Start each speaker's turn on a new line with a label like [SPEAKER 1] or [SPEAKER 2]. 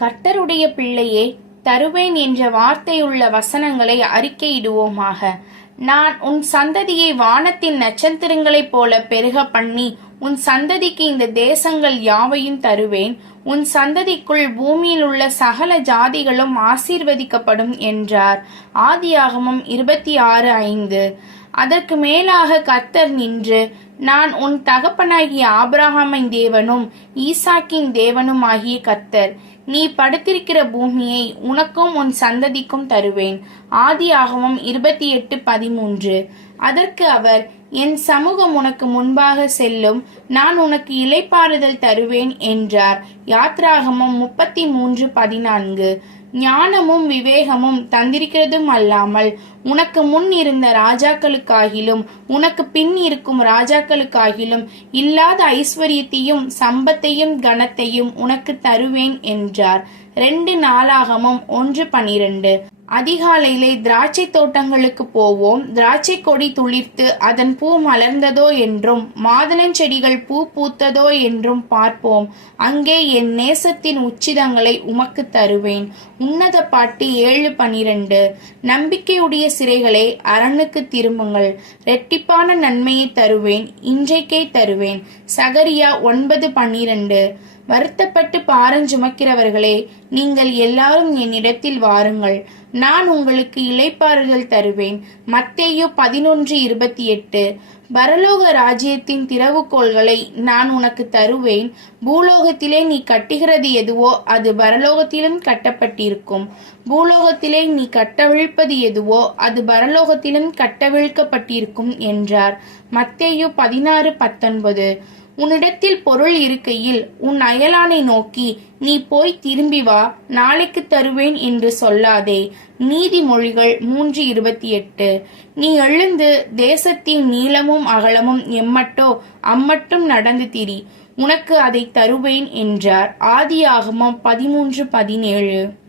[SPEAKER 1] கர்த்தருடைய பிள்ளையே தருவேன் என்ற வார்த்தையுள்ள வசனங்களை அறிக்கையிடுவோமாக. நான் உன் சந்ததியை வானத்தின் நட்சத்திரங்களைப் போல பெருக பண்ணி உன் சந்ததிக்கு இந்த தேசங்கள் யாவையும் தருவேன். உன் சந்ததிக்குள் பூமியில் உள்ள சகல ஜாதிகளும் ஆசீர்வதிக்கப்படும் என்றார். ஆதியாகமம் இருபத்தி ஆறு ஐந்து. அதற்கு மேலாக கர்த்தர் நின்று நான் உன் தகப்பனாகிய ஆபிரகாமின் தேவனும் ஈசாக்கின் தேவனும் ஆகிய கர்த்தர் நீ படுத்திருக்கிற பூமியை உனக்கும் உன் சந்ததிக்கும் தருவேன். ஆதியாகமம் இருபத்தி எட்டு பதிமூன்று. அதற்கு அவர் என் சமூகம் உனக்கு முன்பாக செல்லும். நான் உனக்கு இலைப்பாறுதல் தருவேன் என்றார். யாத்ராகமம் முப்பத்தி மூன்று பதினான்கு. ஞானமும் விவேகமும் தந்திருக்கிறதும் அல்லாமல் உனக்கு முன் இருந்த ராஜாக்களுக்காகிலும் உனக்கு பின் இருக்கும் ராஜாக்களுக்காகிலும் இல்லாத ஐஸ்வர்யத்தையும் சம்பத்தையும் கனத்தையும் உனக்கு தருவேன் என்றார். ரெண்டு நாளாகமும் ஒன்று பனிரெண்டு. அதிகாலையிலே திராட்சை தோட்டங்களுக்கு போவோம். திராட்சை கொடி துளிர்த்து அதன் பூ மலர்ந்ததோ என்றும் மாதுளஞ்செடிகள் பூ பூத்ததோ என்றும் பார்ப்போம். அங்கே என் நேசத்தின் உச்சிதங்களை உமக்கு தருவேன். உன்னத பாட்டு ஏழு பனிரெண்டு. நம்பிக்கையுடைய சிறைகளை அரணுக்கு திரும்புங்கள். ரெட்டிப்பான நன்மையை தருவேன் இன்றைக்கே தருவேன். சகரியா ஒன்பது பன்னிரண்டு வருத்தப்பட்டு பாரஞ்சுமக்கிறவர்களே நீங்கள் எல்லாரும் என்னிடத்தில் வாருங்கள். நான் உங்களுக்கு இளைப்பாறுதல் தருவேன். மத்தேயு பதினொன்று இருபத்தி எட்டு பரலோக ராஜ்யத்தின் திறவுகோள்களை நான் உனக்கு தருவேன். பூலோகத்திலே நீ கட்டுகிறது எதுவோ அது பரலோகத்திலும் கட்டப்பட்டிருக்கும். பூலோகத்திலே நீ கட்டவிழ்ப்பது எதுவோ அது பரலோகத்திலும் கட்டவிழ்க்கப்பட்டிருக்கும் என்றார். மத்தேயு பதினாறு பத்தொன்பது. உன்னிடத்தில் பொருள் இருக்கையில் உன் அயலானை நோக்கி நீ போய் திரும்பி வா நாளைக்கு தருவேன் என்று சொல்லாதே. நீதிமொழிகள் மூன்று இருபத்தி எட்டு. நீ எழுந்து தேசத்தின் நீளமும் அகலமும் எம்மட்டோ அம்மட்டும் நடந்து திரி. உனக்கு அதை தருவேன் என்றார். ஆதியாகமம் பதிமூன்று பதினேழு.